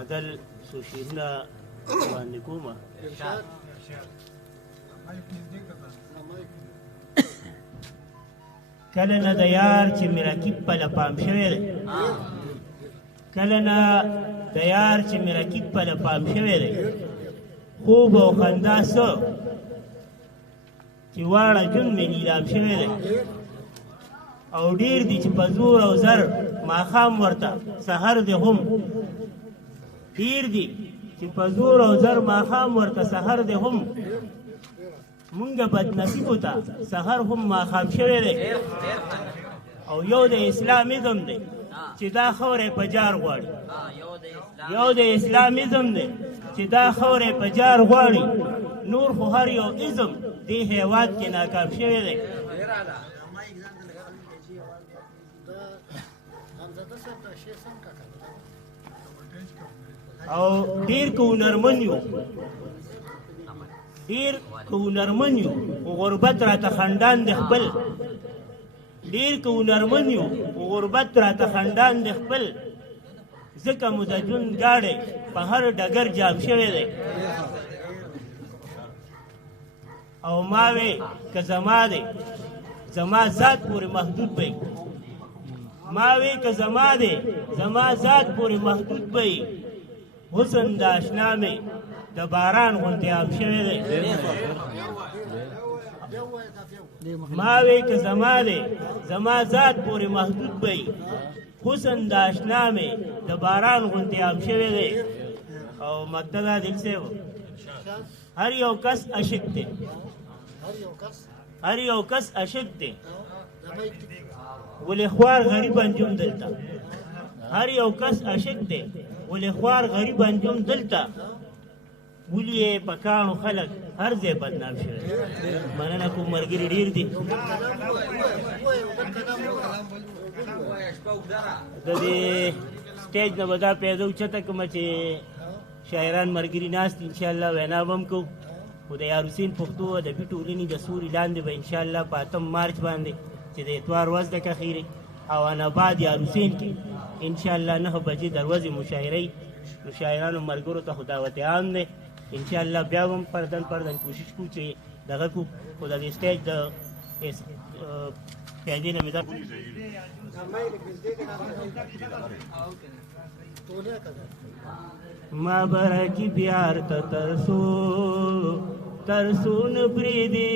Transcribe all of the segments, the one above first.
غزل څو شعرونه وړاندې کومه. کله نه د یار چې مې رقیب په له پام شوی دی، کله نه د یار چې مې رقیب په له پام شوی دی، خوب او خندا څه چې واړه ژوند مې نیلام شوی دی. او ډېر دي چې په زور او زر ماښام ورته سحر دی هم، ډېر دي چې په زور او زر ماښام ورته سحر دی هم. مونږه بدنصیبو ته سحر هم ماښام شوی دی. او یو د اسلامیزم دی چې دا خاوره په جار غواړي، یو د اسلامیزم دی چې دا خاوره په جار غواړي. نور خو هر یو ازم دې هیواد کې ناکام شوی دی. او ډېر که هنرمن یو، ډېر که هنرمن یو، خو غربت راته خندان دی خپل. ډېر که هنرمن یو، خو غربت راته خندان دی خپل. ځکه مو د ژوند ګاډی په هر ډګر جام شوی دی. او ما وې که زما دی زما ذات پورې محدود به، ما وې که زما دی زما ذات پورې محدود به. حسن د اشنا مې د باران غوندې عام شوی دی. ما وې که زما دی زما ذات پورې محدود به، حسن د اشنا مې د باران غوندې عام شوی دی. او مقتدا دل صاحب هر یو کس عاشق دی، هر یو کس عاشق دی، ولې خوار غریب انجم دلته. هر یو کس عاشق دی، ولې خوار غریب انجم دلته. ولې یې په کاڼو خلک هر ځای بدنام شوی. مننه کوم ملګري ډېر دي. د دې سټیج نه به دا پیدا اوچته کړمه چې شاعران ملګري ناست دي، انشاءالله وینا به هم کوو. خو د یار حسین پښتو ادبي ټولنې د سوري لاندې به انشاءالله په 8 مارچ باندې چې د اتوار ورځ ده کخیرې اوان آباد یار حسین کې انشاءالله 9 بجې دروازې مشاعرې نو شاعرانو ملګرو ته خو دعوت عام دی. انشاءالله بیا هم پردن کوشش کوو چې دغه کو. خو د دې سټیج د پیادې نه مې دا ما برکی پیار ته ترسون پریدي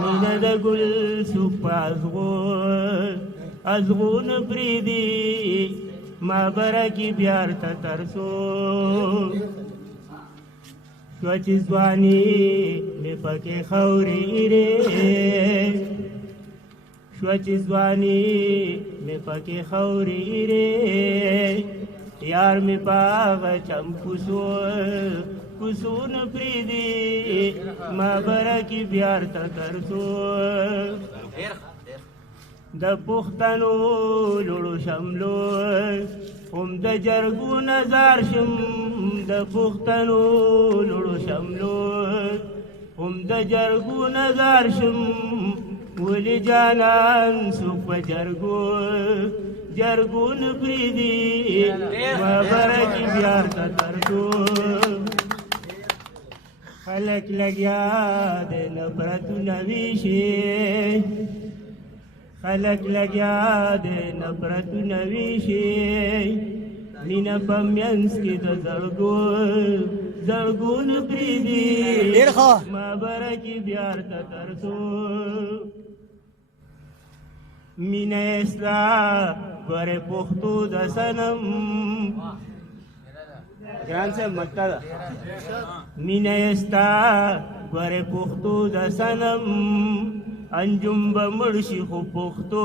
مینه د ګل سوپا ازغون پریدي. ما برکی پیار ته ترسون شو چې ځواني مې پکې خوري ری، شو چې ځواني مې پکې خوري ری. یار مې پاغه چم کوسون پریدي ما برکی بیار ته ترسون. د پښتنو لوړو شملو هم د جرګو نظر شم، د پښتنو لوړو شملو هم د جرګو نظر شم. ولې جانان څوک په جرګون پریدي ما برکی بیار ته ترسون. خلک لګیا د نفرتونه ویشي، خلک لګیا د نفرتونه ویشي. مینه په منځ کې د زړګون پریدي ما برکی بیار ته ترسون. مینه اسلا ګورې پښتو د صنم ګران صاحب مقتدا مینه استا ګورې پښتو د صنم. انجم به مړ شي خو پښتو